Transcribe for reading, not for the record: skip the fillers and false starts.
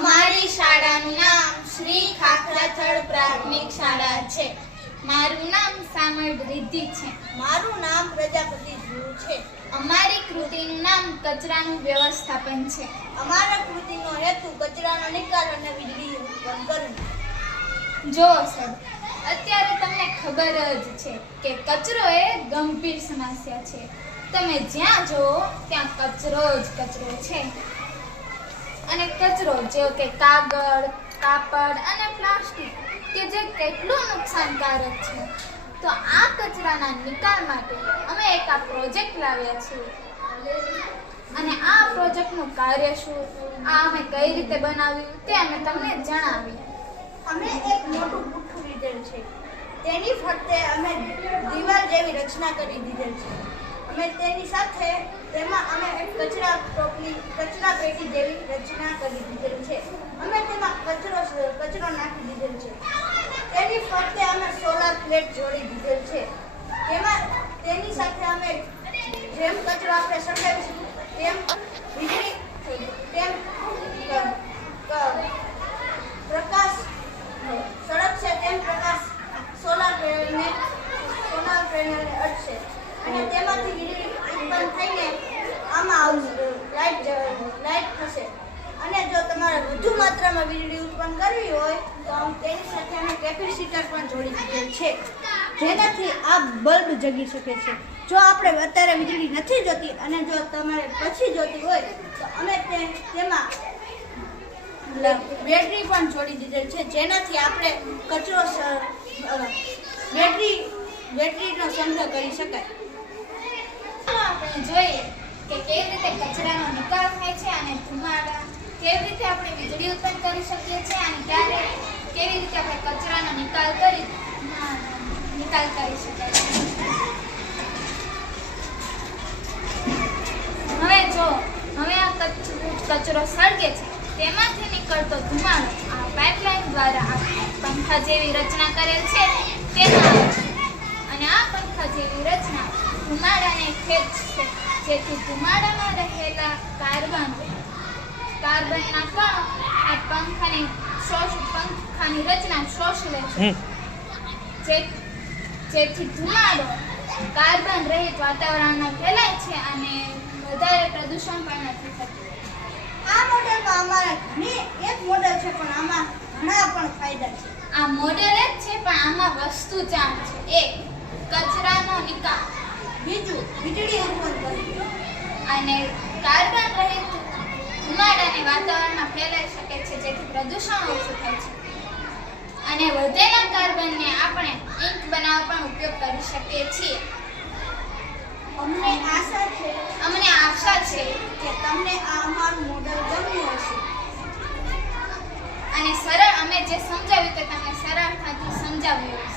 અમારી શાળાનું નામ શ્રી ખાખરાથડ પ્રાથમિક શાળા છે. મારું નામ સામળ રિદ્ધિ છે. મારું નામ પ્રજાપતિ ધ્રુવ છે. અમારી કૃતિનું નામ કચરાનું વ્યવસ્થાપન છે. અમારા કૃતિનો હેતુ કચરાનો નિકાલ અને વીજળી ઉત્પન્ન કરવું. જો સર, અત્યારે તમને ખબર જ છે કે કચરો એ ગંભીર સમસ્યા છે. તમે જ્યાં જુઓ ત્યાં કચરો જ કચરો છે. અને કચરો જેવો કે કાગળ, કાપડ અને પ્લાસ્ટિક કે જે કેટલું નુકસાનકારક છે. તો આ કચરાના નિકાલ માટે અમે એક આ પ્રોજેક્ટ લાવ્યા છીએ. અને આ પ્રોજેક્ટનું કાર્ય શું, આ અમે કઈ રીતે બનાવ્યું તે અમે તમને જણાવીએ. અમે એક મોટું પુઠ્ઠું લીધેલ છે. તેની ફરતે અમે દીવાલ જેવી રચના કરી દીધેલ છે. અમે તેની સાથે તેમાં અમે એક કચરા પેટી જેવી રચના કરી દીધેલ છે. અમે તેમાં કચરો નાખી દીધેલ છે. તેની ફરતે અમે સોલાર પ્લેટ જોડી દીધેલ છે. તેની સાથે અમે જેમ કચરો આપણે સળગાવીશું તેમ વીજળી તેમ પ્રકાશ સળગશે, તેમ પ્રકાશ સોલાર પેનલને અડશે અને તેમાંથી વીજળી ઉત્પન્ન થઈને આમાં આવશે, લાઇટ થશે. અને જો તમારે વધુ માત્રામાં વીજળી ઉત્પન્ન કરવી હોય તો તેની સાથે અમે કેપેસિટર પણ જોડી દીધેલ છે, જેનાથી આ બલ્બ જગી શકે છે. જો આપણે અત્યારે વીજળી નથી જોતી અને જો તમારે પછી જોતી હોય તો અમે તેમાં બેટરી પણ જોડી દીધેલ છે, જેનાથી આપણે કચરો બેટરીનો સંગ્રહ કરી શકાય. આપણે જોઈએ કે કેવી રીતે કચરાનો નિકાલ થાય છે અને ધુમાડા કેવી રીતે આપણે વીજળી ઉત્પન્ન કરી શકીએ છીએ અને કેવી રીતે આપણે કચરાનો નિકાલ કરી શકાય. હવે આ કચરો સળગે છે તેમાંથી નીકળતો ધુમાડો આ પાઇપલાઇન દ્વારા આ પંખા જેવી રચના કરેલ છે તેમાં આવે છે. અને આ પંખા જેવી રચના ધુમાડાને ખેંચશે, જેથી ધુમાડામાં રહેલા કાર્બનના કણો આ પંખાની રચના શોષી લે છે, જેથી ધુમાડો કાર્બન રહિત વાતાવરણમાં ફેલાય છે અને વધારે પ્રદૂષણ પણ નથી થતું. આ મોડેલમાં અમારા એક મોડેલ છે પણ આમાં ઘણા પણ ફાયદા છે. આ મોડેલ જ છે પણ આમાં વસ્તુ ચાર છે. એક, કચરાનો નિકાલ. બીજું, વીજળી ઉત્પન્ન કરવી. અને કાર્બન રહિત ધુમાડાને વાતાવરણમાં ફેલાઈ શકે છે, જેથી પ્રદૂષણ ઓછું થાય છે. અને વધેલા કાર્બનને આપણે ઇંક બનાવવા પણ ઉપયોગ કરી શકીએ છીએ. અમને આશા છે કે તમને આ અમારું મોડેલ ગમ્યું હશે અને સરળ અમે જે સમજાવ્યું તે તમને સરળતાથી સમજાવ્યું.